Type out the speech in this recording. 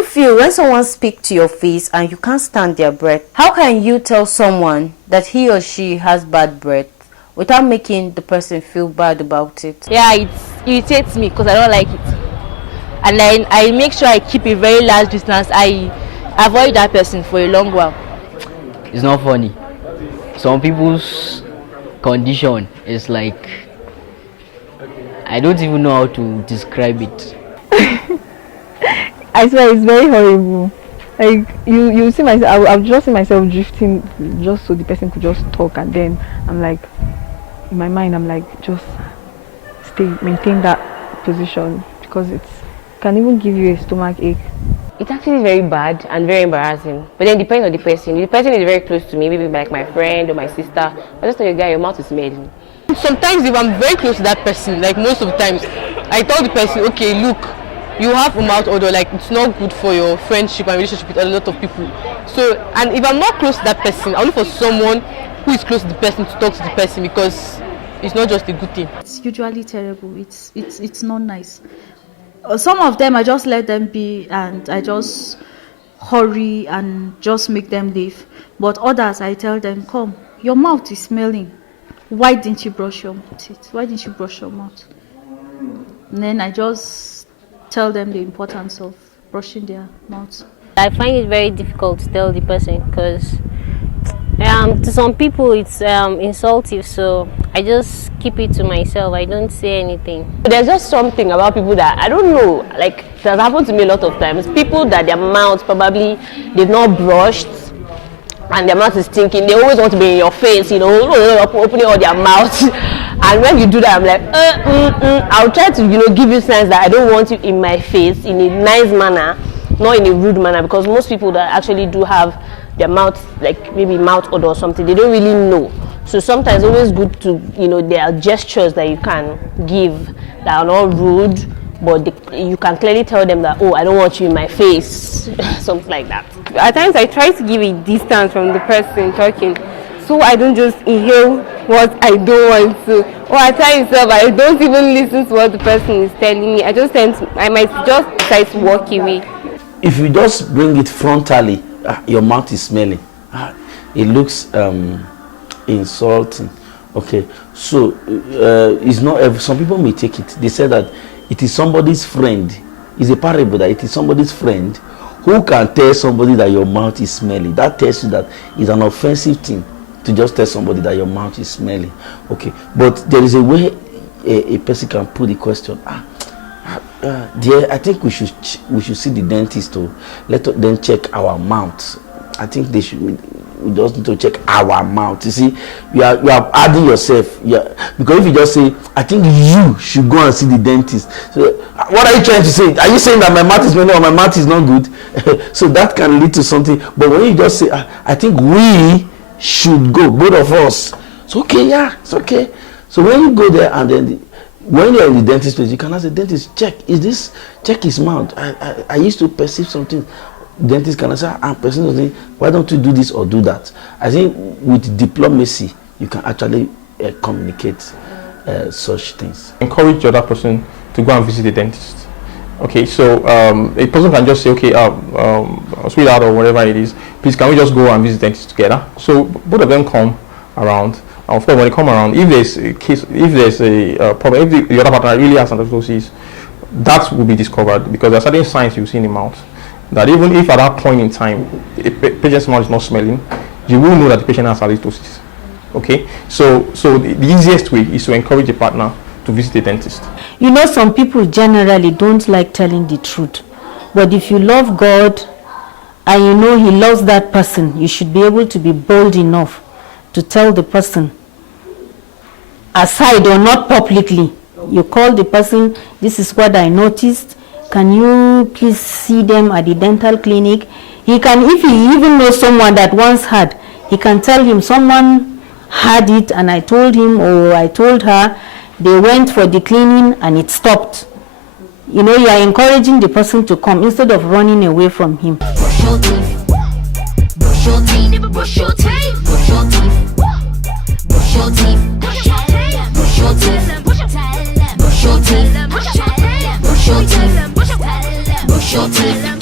you feel when someone speaks to your face and you can't stand their breath? How can you tell someone that he or she has bad breath without making the person feel bad about it? Yeah, it irritates me because I don't like it. And then I make sure I keep a very large distance. I avoid that person for a long while. It's not funny. Some people's condition is like, I don't even know how to describe it. I swear it's very horrible. Like you see myself, I'll just see myself drifting just so the person could just talk, and then I'm like, in my mind I'm like, just maintain that position, because it can even give you a stomach ache. It's actually very bad and very embarrassing. But then it depends on the person. If the person is very close to me, maybe like my friend or my sister, I just tell you, guy, your mouth is smelling. Sometimes if I'm very close to that person, like most of the times, I tell the person, okay, look, you have a mouth odor, like it's not good for your friendship and relationship with a lot of people. So, and if I'm not close to that person, I'll look for someone who is close to the person to talk to the person, because it's not just a good thing. It's usually terrible. It's not nice. Some of them I just let them be and I just hurry and just make them leave. But others I tell them, come, your mouth is smelling. Why didn't you brush your teeth? Why didn't you brush your mouth? And then I just tell them the importance of brushing their mouths. I find it very difficult to tell the person because to some people it's insultive, so I just keep it to myself. I don't say anything. There's just something about people that I don't know, like that happened to me a lot of times. People that their mouth probably they've not brushed and their mouth is stinking. They always want to be in your face, opening all their mouths. And when you do that, I'm like, I'll try to, give you signs that I don't want you in my face in a nice manner, not in a rude manner, because most people that actually do have their mouth, like maybe mouth odor or something, they don't really know. So sometimes it's always good to, there are gestures that you can give that are not rude, but you can clearly tell them that, oh, I don't want you in my face, something like that. At times I try to give a distance from the person talking, so I don't just inhale what I don't want to. Or at times I don't even listen to what the person is telling me. I might just decide to walk away. If you just bring it frontally, your mouth is smelling. It looks insulting. Okay, so it's not. Some people may take it. They say that it is somebody's friend. It's a parable that it is somebody's friend who can tell somebody that your mouth is smelly. That tells you that it's an offensive thing to just tell somebody that your mouth is smelly. Okay, but there is a way a person can put the question. Dear, I think we should see the dentist to let them check our mouth. I think we just need to check our mouth. You see, you are adding yourself. Because if you just say, I think you should go and see the dentist. So, what are you trying to say? Are you saying that my mouth is smelly or my mouth is not good? So that can lead to something. But when you just say, I think we should go, both of us. It's okay, yeah, it's okay. So when you go there and then when you're in the dentist place, you can ask the dentist, check his mouth. I used to perceive something. Dentist can say, person something, why don't you do this or do that? I think with diplomacy, you can actually communicate such things. Encourage the other person to go and visit the dentist. Okay, so a person can just say, okay, sweetheart or whatever it is, please can we just go and visit the dentist together? So both of them come around. Of course, when they come around, if there's a case, if there's a problem, if the other partner really has anaphylaxis, that will be discovered, because there are certain signs you see in the mouth that even if at that point in time a patient's mouth is not smelling, you will know that the patient has halitosis. Okay, so the easiest way is to encourage a partner to visit a dentist. Some people generally don't like telling the truth, but if you love God and He loves that person, you should be able to be bold enough to tell the person, aside or not publicly. You call the person, this is what I noticed, can you please see them at the dental clinic? He can, if he even knows someone that once had, he can tell him someone had it and I told him or I told her, they went for the cleaning and it stopped. You are encouraging the person to come instead of running away from him. Brush your teeth. Brush your teeth. Never brush your teeth. Brush your teeth. Brush your teeth. Brush your teeth. Brush your teeth. Brush your teeth. Brush your teeth. Brush your teeth. Brush your teeth.